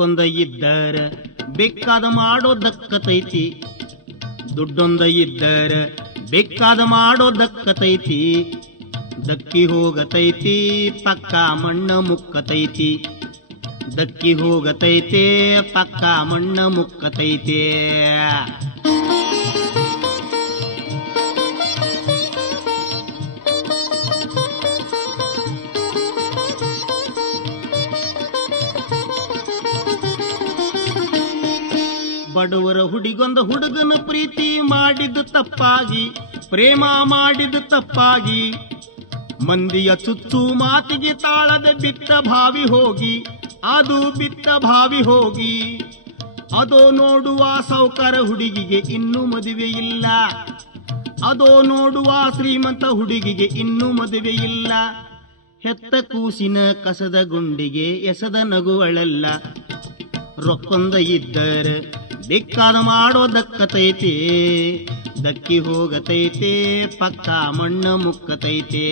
ರೊಕ್ಕೊಂದ ಇದ್ದರ ಬೇಕಾದ ಮಾಡೋದಕ್ಕತೈತಿ, ದುಡ್ಡೊಂದ ಇದ್ದರ ಬೇಕಾದ ಮಾಡೋದಕ್ಕತೈತಿ. ದಕ್ಕಿ ಹೋಗತೈತಿ ಪಕ್ಕ ಮಣ್ಣ ಮುಕ್ಕತೈತಿ, ದಕ್ಕಿ ಹೋಗತೈತೆ ಪಕ್ಕ ಮಣ್ಣ ಮುಕ್ಕತೈತೆ. ಬಡವರ ಹುಡುಗೊಂದ ಹುಡುಗನ ಪ್ರೀತಿ ಮಾಡಿದ ತಪ್ಪಾಗಿ, ಪ್ರೇಮ ಮಾಡಿದ ತಪ್ಪಾಗಿ, ಮಂದಿಯ ಚುಚ್ಚು ಮಾತಿಗೆ ತಾಳದೆ ಬಿತ್ತ ಭಾವಿ ಹೋಗಿ, ಅದು ಬಿತ್ತ ಭಾವಿ ಹೋಗಿ. ಅದೋ ನೋಡುವ ಸೌಕರ ಹುಡುಗಿಗೆ ಇನ್ನೂ ಮದುವೆ ಇಲ್ಲ, ಅದೋ ನೋಡುವ ಶ್ರೀಮಂತ ಹುಡುಗಿಗೆ ಇನ್ನೂ ಮದುವೆ ಇಲ್ಲ. ಹೆತ್ತ ಕೂಸಿನ ಕಸದ ಗುಂಡಿಗೆ ಎಸದ ನಗುವಳಲ್ಲ. ರೊಕ್ಕೊಂದ ಇದ್ದರ ಬೇಕಾದ ಮಾಡೋದಕ್ಕತೈತೆ, ದಕ್ಕಿ ಹೋಗತೈತೆ ಪಕ್ಕ ಮಣ್ಣ ಮುಕ್ಕತೈತೆ.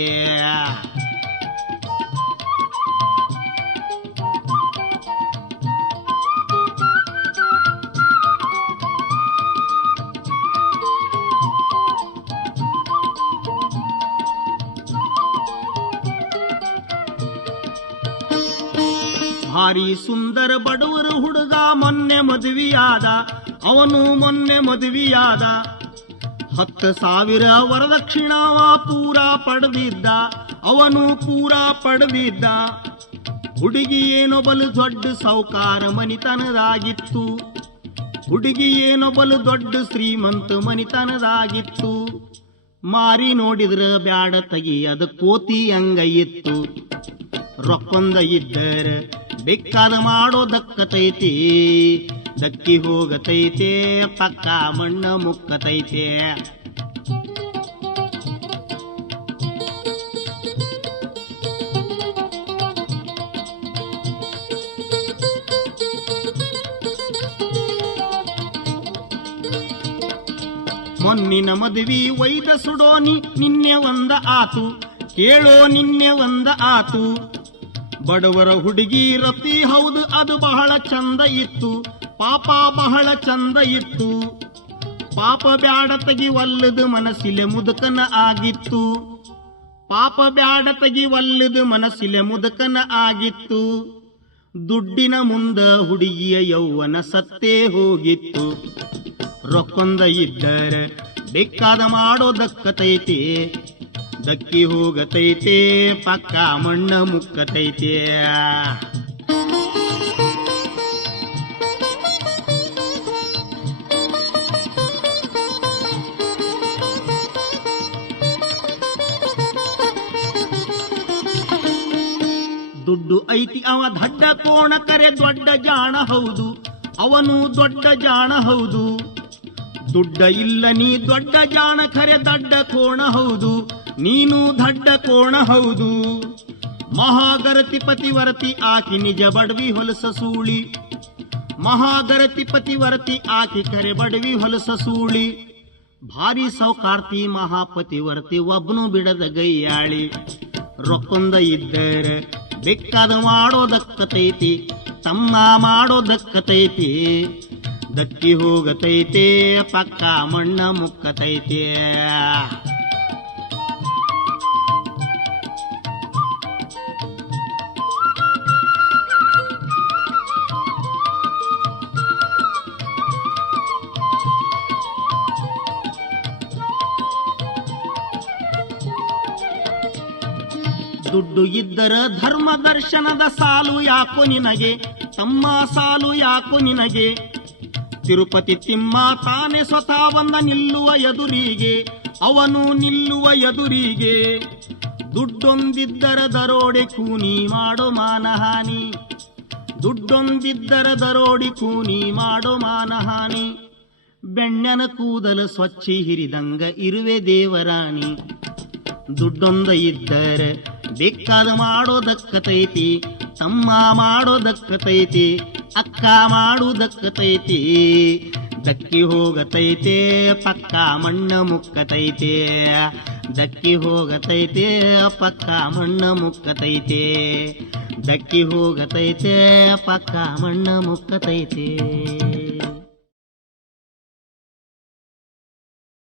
ಭಾರಿ ಸುಂದರ ಬಡವರ ಹುಡುಗ ಮೊನ್ನೆ ಮದುವೆಯಾದ, ಅವನು ಮೊನ್ನೆ ಮದುವೆಯಾದ. 10,000 ವರದಕ್ಷಿಣಾವ ಪೂರಾ ಪಡೆದಿದ್ದ, ಅವನು ಪೂರಾ ಪಡೆದಿದ್ದ. ಹುಡುಗಿ ಏನೋ ಬಲು ದೊಡ್ಡ ಸೌಕಾರ ಮನಿತನದಾಗಿತ್ತು, ಹುಡುಗಿ ಏನೋ ಬಲು ದೊಡ್ಡ ಶ್ರೀಮಂತ ಮನಿತನದಾಗಿತ್ತು. ಮಾರಿ ನೋಡಿದ್ರ ಬ್ಯಾಡ ತಗಿ ಅದ ಕೋತಿ ಹಂಗ ಇತ್ತು. ರೊಕ್ಕೊಂದ ಇದ್ದರ ಬೇಕಾದ ಮಾಡೋದಕ್ಕತೈತಿ, ದಕ್ಕಿ ಹೋಗತೈತೆ ಪಕ್ಕ ಮಣ್ಣ ಮುಕ್ಕತೈತೆ. ಮೊನ್ನಿನ ಮದುವೆ ವೈದ ಸುಡೋನಿ ನಿನ್ನೆ ಒಂದ ಆತು, ಕೇಳೋ ನಿನ್ನೆ ಒಂದ ಆತು. ಬಡವರ ಹುಡುಗಿ ರತಿ ಹೌದು ಅದು ಬಹಳ ಚಂದ ಇತ್ತು, ಪಾಪ ಬಹಳ ಚಂದ ಇತ್ತು. ಪಾಪ ಬ್ಯಾಡ ತಗಿ ಒಲ್ಲದ ಮನಸ್ಸಿಲೆ ಮುದುಕನ ಆಗಿತ್ತು, ಪಾಪ ಬ್ಯಾಡ ತಗಿ ಒಲ್ಲದ ಮನಸ್ಸಿಲೆ ಮುದುಕನ ಆಗಿತ್ತು. ದುಡ್ಡಿನ ಮುಂದ ಹುಡುಗಿಯ ಯೌವನ ಸತ್ತೇ ಹೋಗಿತ್ತು. ರೊಕ್ಕೊಂದ ಇದ್ದರ ಬೇಕಾದ ಮಾಡೋದಕ್ಕತೈತಿ, ದಕ್ಕಿ ಹೋಗತೈತೆ ಪಕ್ಕ ಮಣ್ಣ ಮುಕ್ಕತೈತೆ. ದುಡ್ಡು ಐತಿ ಅವ ದಡ್ಡ ಕೋಣ ಕರೆ ದೊಡ್ಡ ಜಾಣ ಹೌದು, ಅವನು ದೊಡ್ಡ ಜಾಣ ಹೌದು. ದುಡ್ಡ ಇಲ್ಲ ನೀ ದೊಡ್ಡ ಜಾಣ ಖರೆ ದಡ್ಡ ಕೋಣ ಹೌದು, ನೀನು ದಡ್ಡ ಕೋಣ ಹೌದು. ಮಹಾಗರತಿ ಪತಿವರತಿ ಆಕಿ ನಿಜ ಬಡವಿ ಹೊಲಸ ಸೂಳಿ, ಮಹಾಗರತಿ ಪತಿವರತಿ ಆಕಿ ಕರೆ ಬಡವಿ ಹೊಲಸ ಸೂಳಿ. ಭಾರಿ ಸೌಕಾರ್ತಿ ಮಹಾಪತಿವರ್ತಿ ಒಬ್ಬನು ಬಿಡದ ಗೈಯಾಳಿ. ರೊಕ್ಕೊಂದ ಇದ್ದರ ಬೇಕಾದ ಮಾಡೋದಕ್ಕತೈತಿ, ತಮ್ಮ ಮಾಡೋದಕ್ಕತೈತಿ. ದಕ್ಕಿ ಹೋಗತೈತೆ ಪಕ್ಕ ಮಣ್ಣ ಮುಕ್ಕತೈತೆ. ದುಡ್ಡು ಇದ್ದರ ಧರ್ಮ ದರ್ಶನದ ಸಾಲು ಯಾಕೋ ನಿನಗೆ, ತಮ್ಮ ಸಾಲು ಯಾಕೋ ನಿನಗೆ. ತಿರುಪತಿ ತಿಮ್ಮ ತಾನೇ ಸ್ವತಃ ಬಂದ ನಿಲ್ಲುವ ಎದುರಿಗೆ, ಅವನು ನಿಲ್ಲುವ ಎದುರಿಗೆ. ದುಡ್ಡೊಂದಿದ್ದರ ದರೋಡೆ ಕೂನಿ ಮಾಡೋ ಮಾನಹಾನಿ, ದುಡ್ಡೊಂದಿದ್ದರ ದರೋಡಿ ಕೂನಿ ಮಾಡೋ ಮಾನಹಾನಿ. ಬೆಣ್ಣನ ಕೂದಲು ಸ್ವಚ್ಛ ಹಿರಿದಂಗ ಇರುವೆ ದೇವರಾಣಿ. ದುಡ್ಡೊಂದ ಇದ್ದರ ಬೇಕಾದ ಮಾಡೋದಕ್ಕತೈತಿ, ತಮ್ಮ ಮಾಡೋದಕ್ಕತೈತಿ, ಅಕ್ಕ ಮಾಡೋದಕ್ಕತೈತಿ. ದಕ್ಕಿ ಹೋಗತೈತೆ ಪಕ್ಕ ಮಣ್ಣ ಮುಕ್ಕತೈತೆ ದಕ್ಕಿ ಹೋಗತೈತೆ ಪಕ್ಕ ಮಣ್ಣ ಮುಕ್ಕತೈತೆ ದಕ್ಕಿ ಹೋಗತೈತೆ ಪಕ್ಕ ಮಣ್ಣ ಮುಕ್ಕತೈತೆ